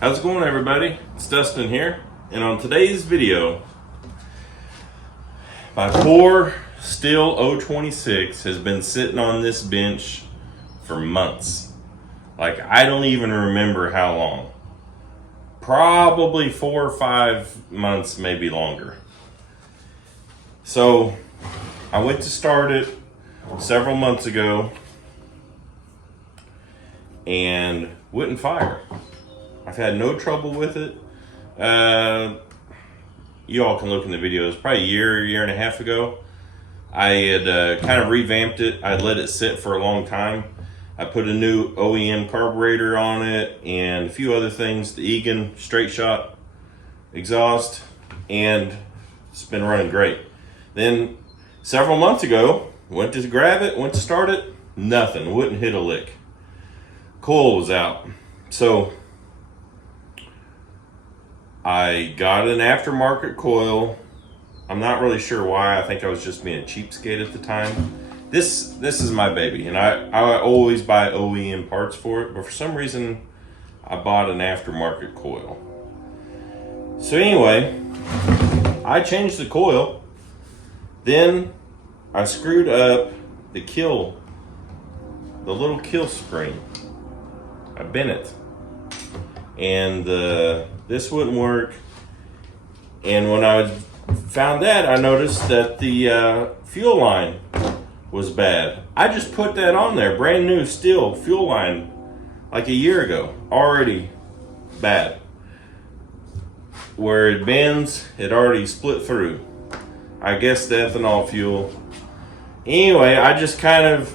How's it going, everybody? It's Dustin here, and on today's video, my poor STIHL 026 has been sitting on this bench for months. Like, I don't even remember how long. Probably 4 or 5 months, maybe longer. So, I went to start it several months ago and wouldn't fire. I've had no trouble with it. You all can look in the videos. Probably a year and a half ago, I had kind of revamped it. I let it sit for a long time. I put a new OEM carburetor on it and a few other things, the Egan straight shot exhaust, and it's been running great. Then several months ago, went to grab it, went to start it, nothing, wouldn't hit a lick. Coil was out. So I got an aftermarket coil. I'm not really sure why. I think I was just being a cheapskate at the time. This is my baby, and I always buy OEM parts for it, but for some reason I bought an aftermarket coil. So anyway, I changed the coil. Then I screwed up the little kill spring. I bent it, and this wouldn't work. And when I found that, I noticed that the fuel line was bad. I just put that on there, brand new STIHL fuel line, like a year ago, already bad. Where it bends, it already split through. I guess the ethanol fuel. Anyway, I just I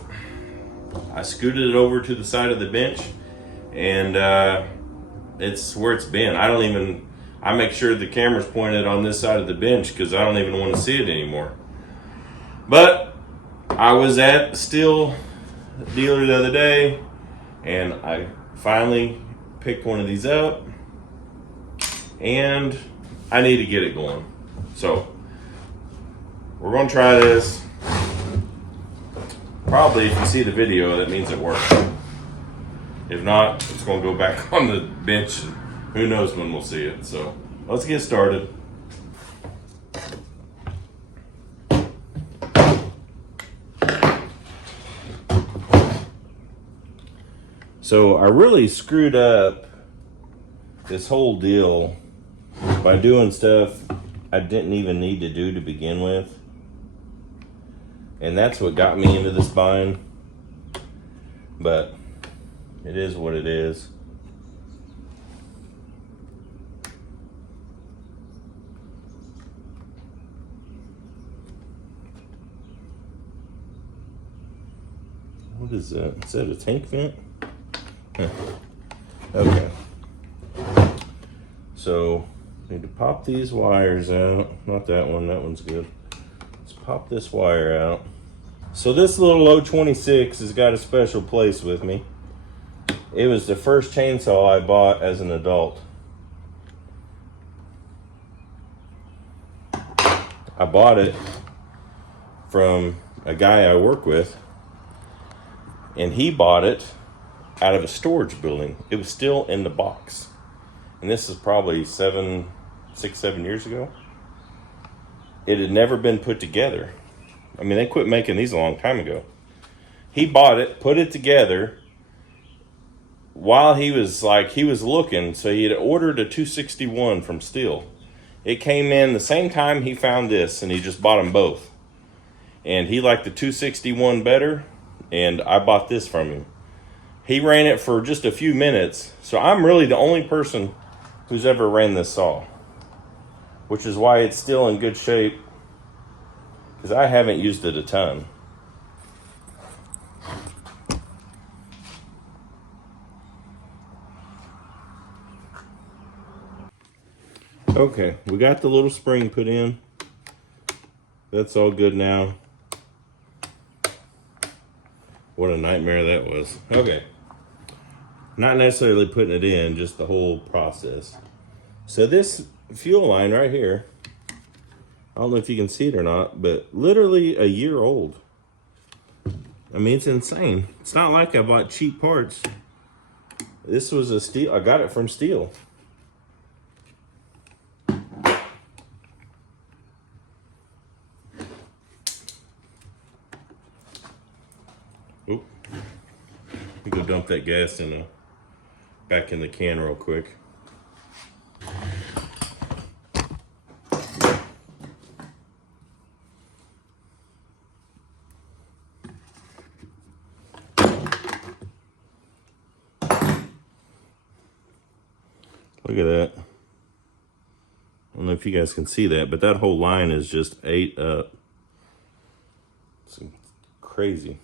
scooted it over to the side of the bench, and it's where it's been. I make sure the camera's pointed on this side of the bench because I don't even want to see it anymore. But I was at the STIHL dealer the other day, and I finally picked one of these up, and I need to get it going. So we're going to try this. Probably, if you see the video, that means it works. If not, it's going to go back on the bench, and who knows when we'll see it. So let's get started. So I really screwed up this whole deal by doing stuff I didn't even need to do to begin with. And that's what got me into this bind. But it is what it is. What is that? Is that a tank vent? Huh. Okay. So, need to pop these wires out. Not that one, that one's good. Let's pop this wire out. So this little 026 has got a special place with me. It was the first chainsaw I bought as an adult. I bought it from a guy I work with, and he bought it out of a storage building. It was still in the box. And this is probably 6, 7 years ago. It had never been put together. I mean, they quit making these a long time ago. He bought it, put it together while he was looking. So he had ordered a 261 from STIHL. It came in the same time he found this, and he just bought them both. And he liked the 261 better, and I bought this from him. He ran it for just a few minutes, so I'm really the only person who's ever ran this saw, which is why it's still in good shape, because I haven't used it a ton. Okay, we got the little spring put in. That's all good now. What a nightmare that was. Okay. Not necessarily putting it in, just the whole process. So this fuel line right here, I don't know if you can see it or not, but literally a year old. I mean, it's insane. It's not like I bought cheap parts. This was a STIHL. I got it from STIHL. go dump that gas back in the can real quick. Look at that. I don't know if you guys can see that, but that whole line is just ate up. It's crazy.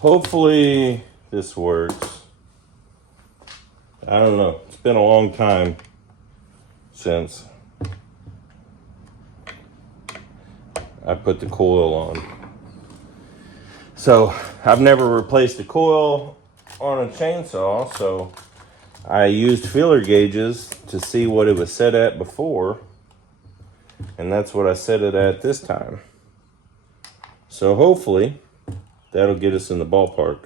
Hopefully this works. I don't know. It's been a long time since I put the coil on. So I've never replaced a coil on a chainsaw, so I used feeler gauges to see what it was set at before, and that's what I set it at this time. So hopefully that'll get us in the ballpark.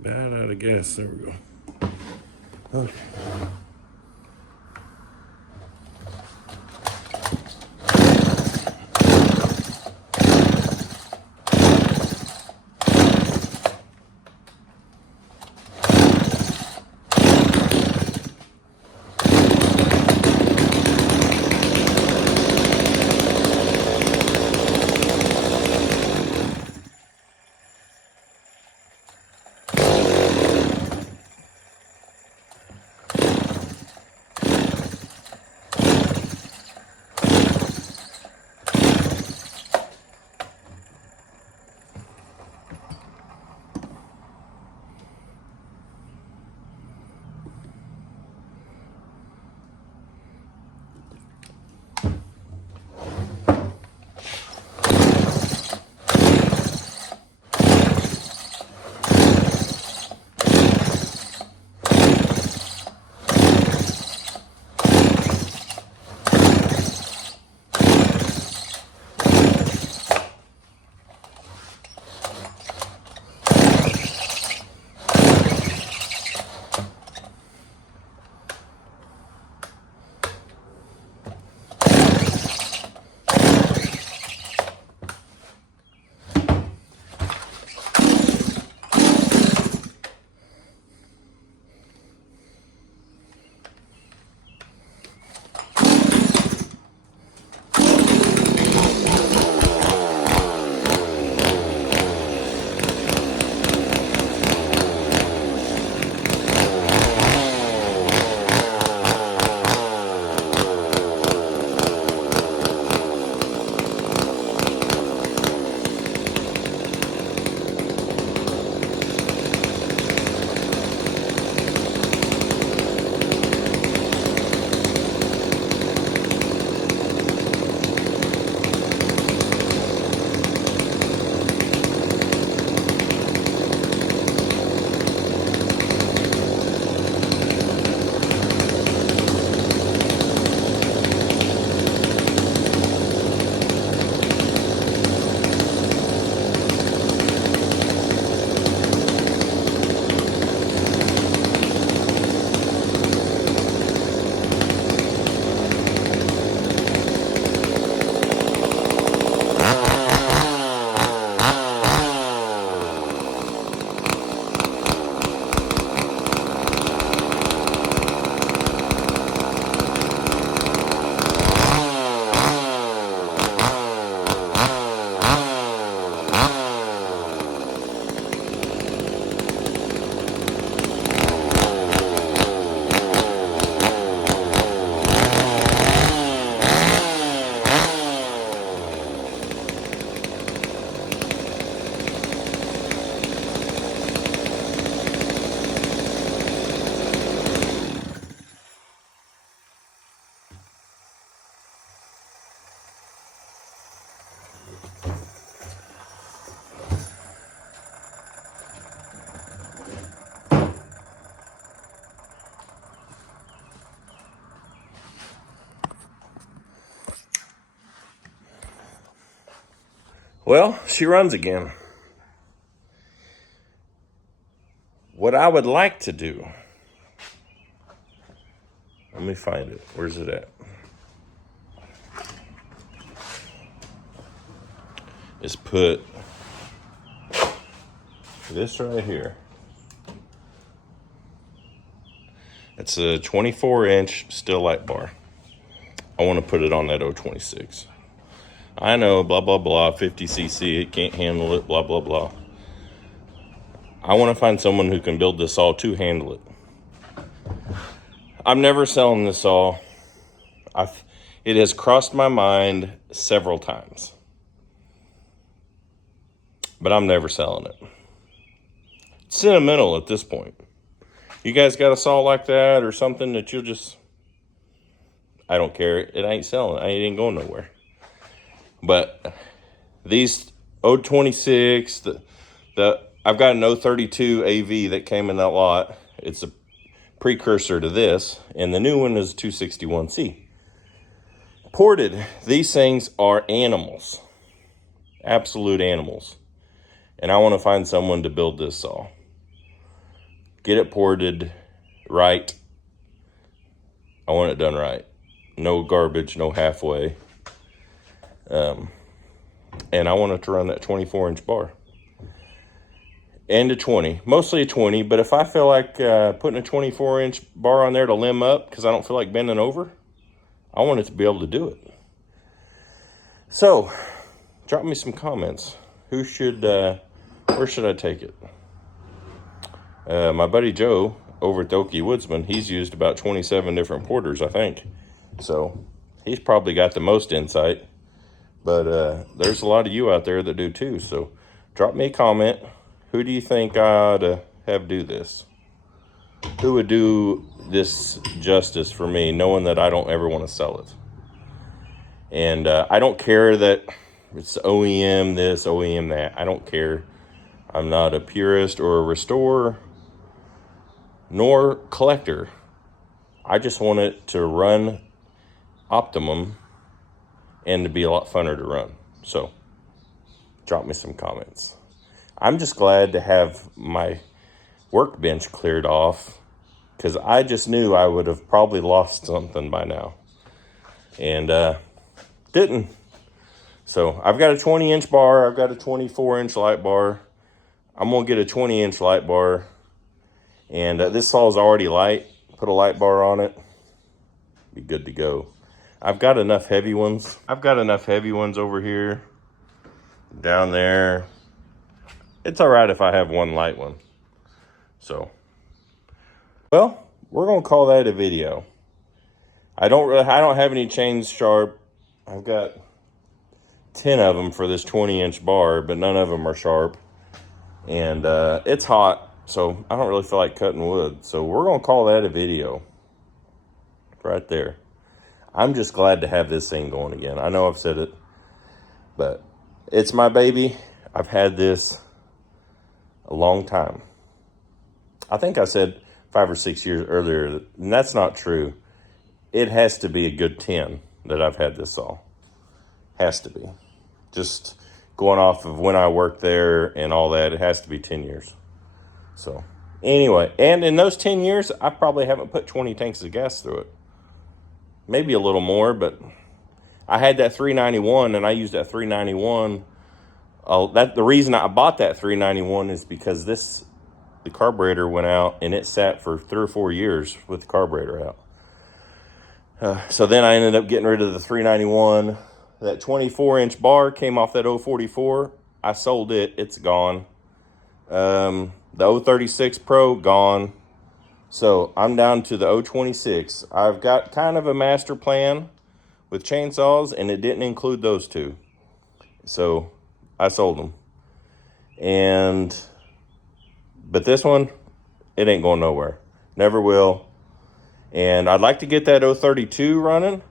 Bad out of gas. There we go. Okay. Well, she runs again. What I would like to do, let me find it. Where's it at? Is put this right here. It's a 24-inch still light bar. I want to put it on that 026. I know, blah, blah, blah, 50cc, it can't handle it, blah, blah, blah. I want to find someone who can build this saw to handle it. I'm never selling this saw. It has crossed my mind several times. But I'm never selling it. It's sentimental at this point. You guys got a saw like that or something that you'll just... I don't care. It ain't selling. It ain't going nowhere. But these 026, I've got an 032 AV that came in that lot. It's a precursor to this. And the new one is 261C. Ported. These things are animals. Absolute animals. And I want to find someone to build this saw. Get it ported right. I want it done right. No garbage, no halfway. And I want it to run that 24-inch bar. And a 20. Mostly a 20, but if I feel like putting a 24-inch bar on there to limb up because I don't feel like bending over, I want it to be able to do it. So, drop me some comments. Where should I take it? My buddy Joe over at the Okie Woodsman, he's used about 27 different porters, I think. So he's probably got the most insight. But there's a lot of you out there that do too. So drop me a comment. Who do you think I ought to have do this? Who would do this justice for me, knowing that I don't ever want to sell it? And I don't care that it's OEM this, OEM that. I don't care. I'm not a purist or a restorer, nor collector. I just want it to run optimum and to be a lot funner to run. So, drop me some comments. I'm just glad to have my workbench cleared off because I just knew I would have probably lost something by now. And didn't. So, I've got a 20-inch bar. I've got a 24-inch light bar. I'm going to get a 20-inch light bar. And this saw is already light. Put a light bar on it. Be good to go. I've got enough heavy ones. I've got enough heavy ones over here. Down there. It's all right if I have one light one. So. Well, we're going to call that a video. I don't have any chains sharp. I've got 10 of them for this 20-inch bar, but none of them are sharp. And it's hot, so I don't really feel like cutting wood. So we're going to call that a video. Right there. I'm just glad to have this thing going again. I know I've said it, but it's my baby. I've had this a long time. I think I said 5 or 6 years earlier, and that's not true. It has to be a good 10 that I've had this saw. Has to be. Just going off of when I worked there and all that, it has to be 10 years. So, anyway, and in those 10 years, I probably haven't put 20 tanks of gas through it. Maybe a little more, but I had that 391, and I used that 391. The reason I bought that 391 is because the carburetor went out, and it sat for 3 or 4 years with the carburetor out. So then I ended up getting rid of the 391. That 24-inch bar came off that 044. I sold it. It's gone. The 036 Pro, gone. So I'm down to the 026. I've got kind of a master plan with chainsaws, and it didn't include those two. So I sold them. But this one, it ain't going nowhere. Never will. And I'd like to get that 032 running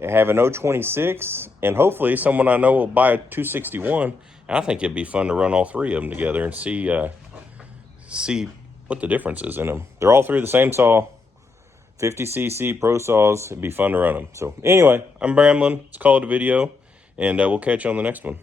and have an 026. And hopefully someone I know will buy a 261. And I think it'd be fun to run all three of them together and see what the difference is in them. They're all through the same saw, 50cc pro saws. It'd be fun to run them. So anyway, I'm Bramlin. Let's call it a video, and we'll catch you on the next one.